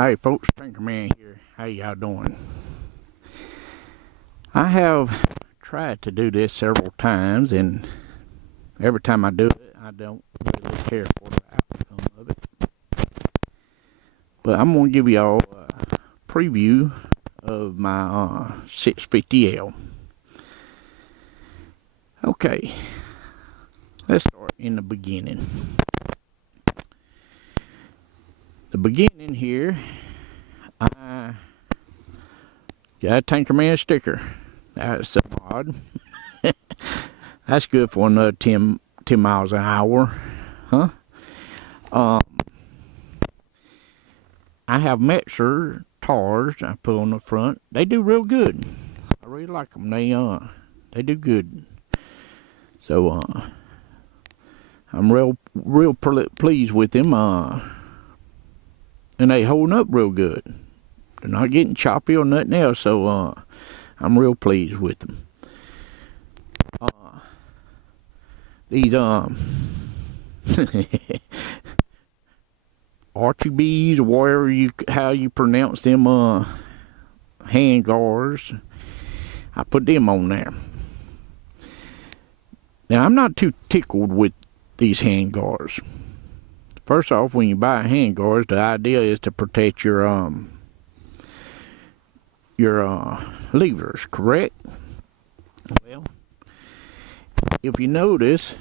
Hey folks, Tinkerman here. How y'all doing? I have tried to do this several times, and every time I do it, I don't really care for the outcome of it. But I'm going to give y'all a preview of my 650L. Okay, let's start in the beginning. The beginning here, I got a Tinkerman sticker. That's a mod. That's good for another 10 miles an hour, huh? I have Metzer tars I put on the front. They do real good. I really like them. They do good. So I'm real pleased with them. And they holding up real good. They're not getting choppy or nothing else, so I'm real pleased with them. These Archibees, or whatever how you pronounce them hand guards, I put them on there. Now I'm not too tickled with these hand guards. First off, when you buy hand guards, the idea is to protect your levers, correct? Well, if you notice,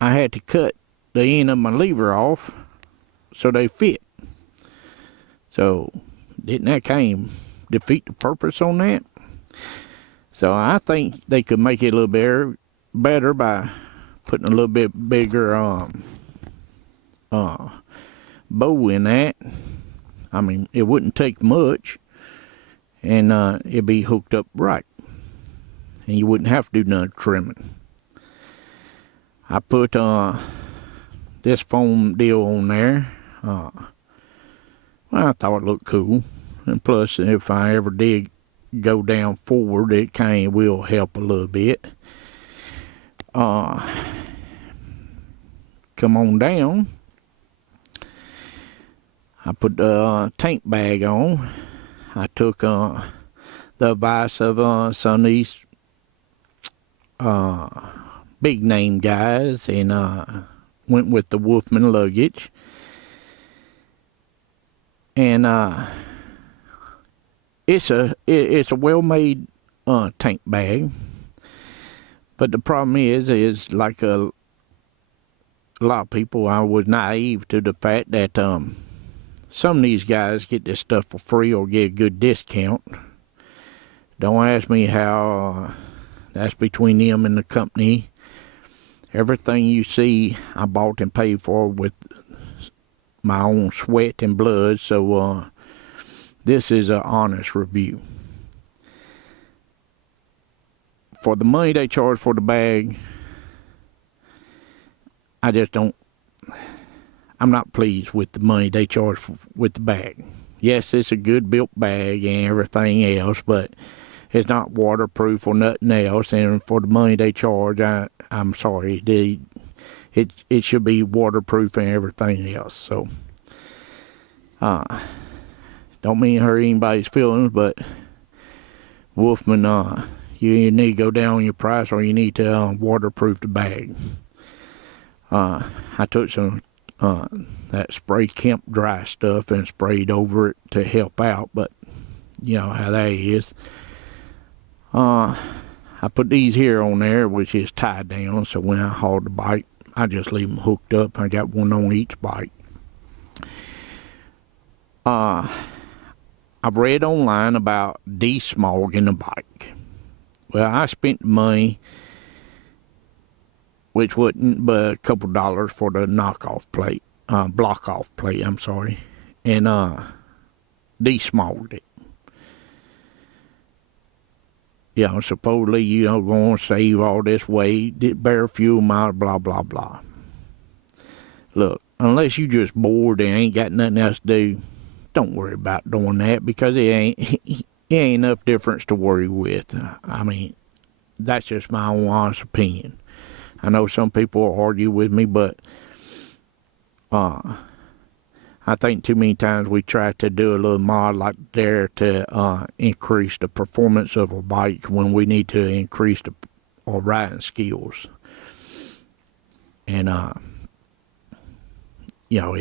I had to cut the end of my lever off so they fit. So, didn't that kind of defeat the purpose on that? So I think they could make it a little better by putting a little bit bigger bow in that. I mean, it wouldn't take much, and it'd be hooked up right, and you wouldn't have to do none trimming. I put this foam deal on there. Well, I thought it looked cool, and plus, if I ever did go down forward, it kind of will help a little bit. Come on down. I put the tank bag on. I took the advice of some of these big name guys and went with the Wolfman luggage. And it's a well-made tank bag. But the problem is like a lot of people, I was naive to the fact that some of these guys get this stuff for free or get a good discount. Don't ask me how. That's between them and the company. Everything you see, I bought and paid for with my own sweat and blood. So this is an honest review. For the money they charge for the bag, I'm not pleased with the money they charge with the bag. Yes, it's a good built bag and everything else, but it's not waterproof or nothing else. And for the money they charge, I'm sorry, it should be waterproof and everything else. So, don't mean to hurt anybody's feelings, but Wolfman, you need to go down on your price, or you need to waterproof the bag. I took some that spray Kemp dry stuff and sprayed over it to help out, but you know how that is. I put these here on there, which is tied down, so when I haul the bike, I just leave them hooked up. I got one on each bike. I've read online about desmogging the bike. Well, I spent the money, which wasn't but a couple dollars for the knockoff plate, block off plate, I'm sorry, and desmogged it. You know, supposedly, you know, going to save all this weight, bare fuel miles, blah, blah, blah. Look, unless you just bored and ain't got nothing else to do, don't worry about doing that, because it ain't enough difference to worry with. I mean, that's just my own honest opinion. I know some people will argue with me, but I think too many times we try to do a little mod like there to increase the performance of a bike when we need to increase our riding skills. And you know,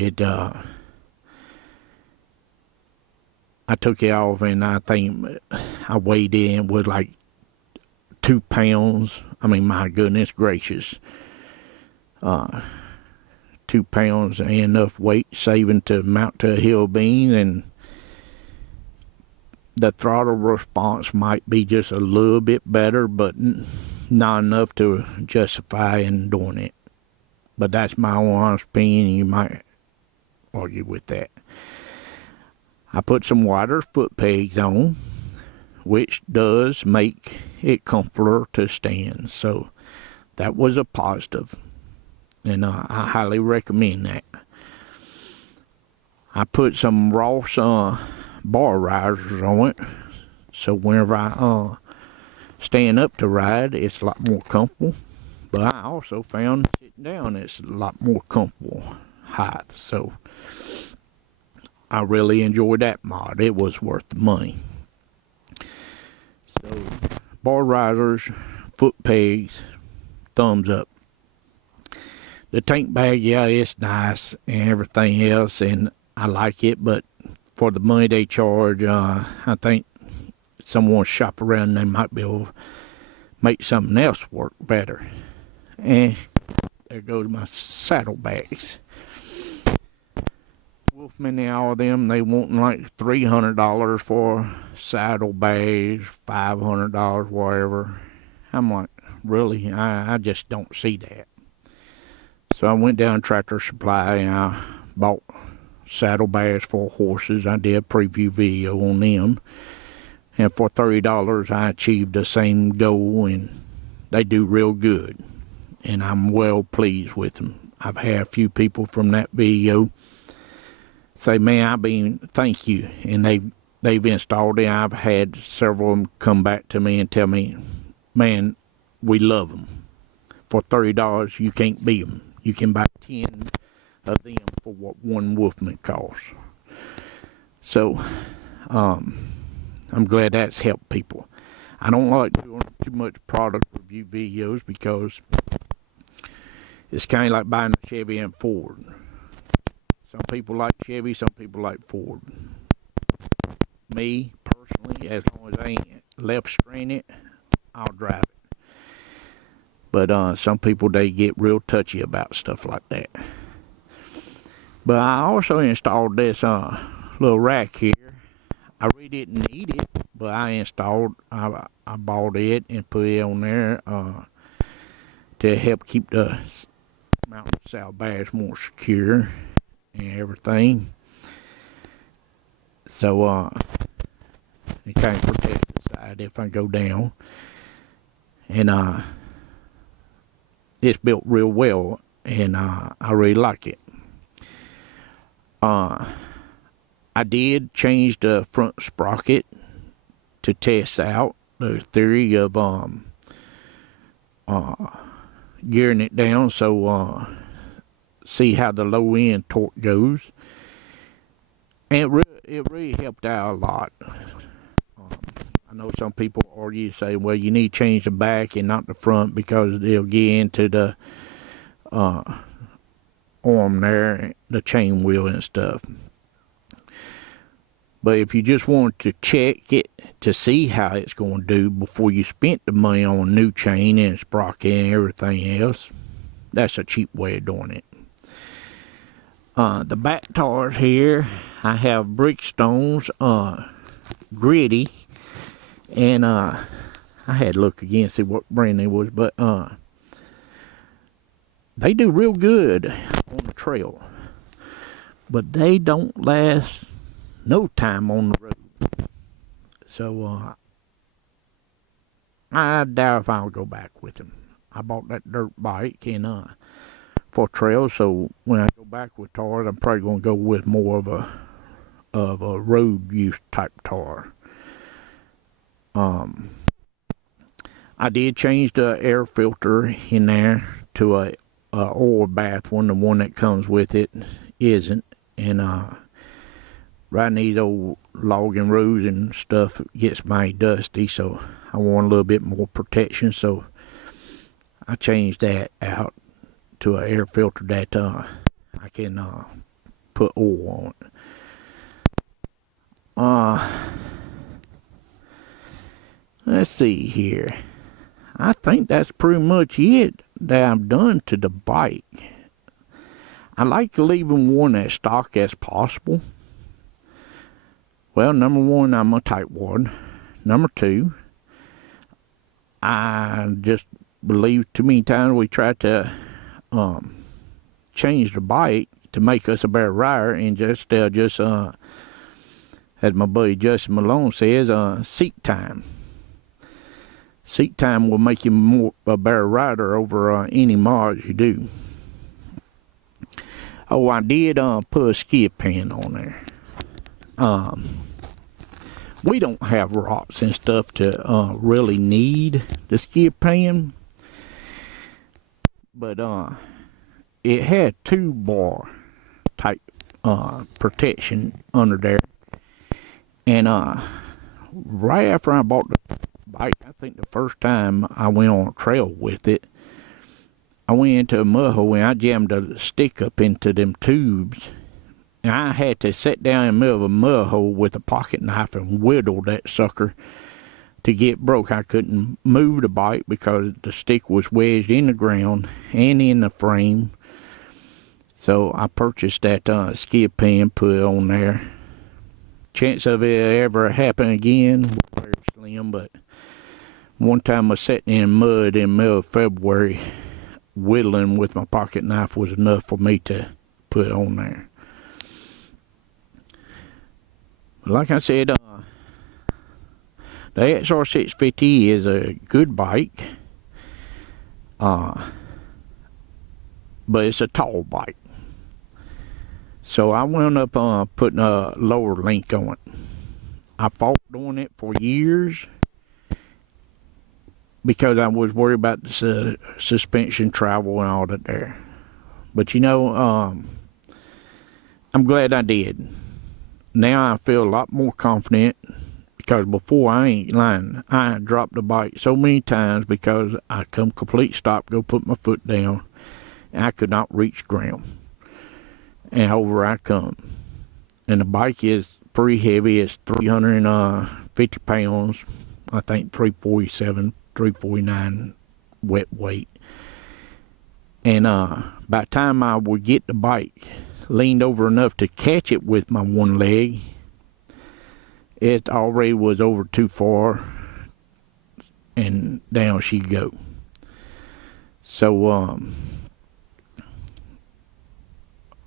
I took it off, and I think I weighed in with like 2 pounds. I mean, my goodness gracious. 2 pounds ain't enough weight saving to mount to a hill bean, and the throttle response might be just a little bit better, but not enough to justify in doing it. But that's my own honest opinion. You might argue with that. I put some wider foot pegs on, which does make it comfortable to stand. So that was a positive, and I highly recommend that. I put some Ross bar risers on it, so whenever I stand up to ride, it's a lot more comfortable. But I also found sitting down it's a lot more comfortable height. So I really enjoyed that mod. It was worth the money. So bar risers, foot pegs, thumbs up. The tank bag, yeah, it's nice and everything else, and I like it, but for the money they charge, I think someone shop around, they might be able to make something else work better. And there goes my saddlebags. Wolfman and all of them, they wanting like $300 for saddlebags, $500, whatever. I'm like, really? I just don't see that. So I went down Tractor Supply and I bought saddlebags for horses. I did a preview video on them. And for $30, I achieved the same goal, and they do real good. And I'm well pleased with them. I've had a few people from that video say, man, thank you. And they've installed it. I've had several of them come back to me and tell me, man, we love them. For $30, you can't beat them. You can buy 10 of them for what one Wolfman costs. So, I'm glad that's helped people. I don't like doing too much product review videos because it's kind of like buying a Chevy and Ford. Some people like Chevy, some people like Ford. Me, personally, as long as I ain't left stranded, I'll drive it. But some people, they get real touchy about stuff like that. But I also installed this little rack here. I really didn't need it, but I bought it and put it on there to help keep the mountain saddlebags more secure and everything. So it kind of protects the side if I go down. And it's built real well, and I really like it. I did change the front sprocket to test out the theory of gearing it down, so see how the low end torque goes. And it really helped out a lot. I know some people argue, say, well, you need to change the back and not the front because they'll get into the arm there, the chain wheel and stuff. But if you just want to check it to see how it's going to do before you spent the money on a new chain and sprocket and everything else, that's a cheap way of doing it. The back tires here, I have Brickstones, gritty, and I had to look again see what brand they was, but they do real good on the trail, but they don't last no time on the road. So I doubt if I'll go back with them. I bought that dirt bike and for trail, so when I go back with tires, I'm probably going to go with more of a road use type tire. I did change the air filter in there to a oil bath one. The one that comes with it isn't, and riding these old logging roads and stuff gets mighty dusty, so I want a little bit more protection, so I changed that out to an air filter that I can put oil on it. Let's see here. I think that's pretty much it that I've done to the bike. I like to leave them worn as stock as possible. Well, number one, I'm a tightwad. Number two, I just believe too many times we try to change the bike to make us a better rider, and just as my buddy Justin Malone says, seat time. Seat time will make you a better rider over any mods you do. Oh, I did put a skid pan on there. We don't have rocks and stuff to really need the skid pan, but it had 2-bar type protection under there, and right after I bought the bike, I think the first time I went on a trail with it, I went into a mud hole and I jammed a stick up into them tubes, and I had to sit down in the middle of a mud hole with a pocket knife and whittle that sucker to get broke. I couldn't move the bike because the stick was wedged in the ground and in the frame. So I purchased that skid pan, put it on there. Chance of it ever happening again was very slim, but one time I was sitting in mud in the middle of February, whittling with my pocket knife was enough for me to put it on there. But like I said, the XR650 is a good bike, but it's a tall bike. So I wound up putting a lower link on it. I fought doing it for years because I was worried about the suspension travel and all that there. But you know, I'm glad I did. Now I feel a lot more confident, because before, I ain't lying, I dropped the bike so many times because I come complete stop, go put my foot down, and I could not reach ground. And over I come. And the bike is pretty heavy. It's 350 pounds. I think 347, 349 wet weight. And by the time I would get the bike leaned over enough to catch it with my one leg, it already was over too far, and down she go. So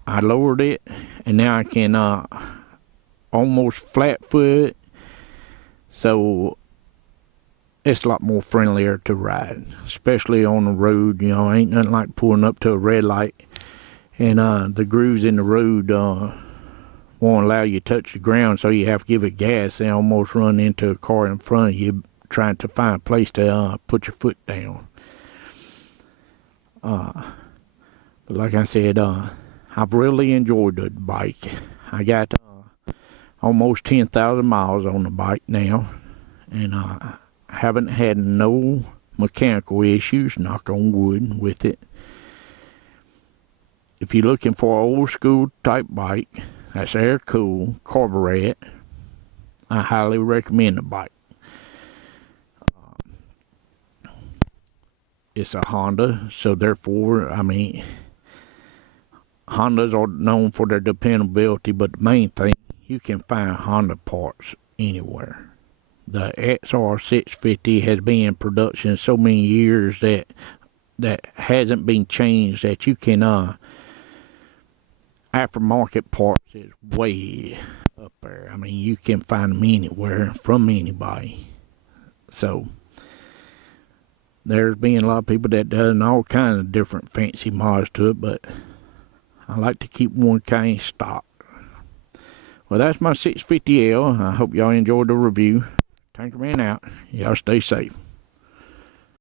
I lowered it, and now I can almost flat foot it, so it's a lot more friendlier to ride, especially on the road. You know, ain't nothing like pulling up to a red light and the grooves in the road won't allow you to touch the ground, so you have to give it gas and almost run into a car in front of you trying to find a place to put your foot down. But like I said, I've really enjoyed the bike. I got almost 10,000 miles on the bike now, and I haven't had no mechanical issues, knock on wood, with it. If you're looking for an old school type bike that's air cooled, carbureted, I highly recommend the bike. It's a Honda, so therefore, I mean, Hondas are known for their dependability, but the main thing, you can find Honda parts anywhere. The XR650 has been in production so many years that hasn't been changed, that you can aftermarket parts is way up there. I mean, you can find them anywhere from anybody. So there's been a lot of people that done all kinds of different fancy mods to it, but I like to keep one kind of stock. Well, that's my 650L. I hope y'all enjoyed the review. Tankerman out. Y'all stay safe.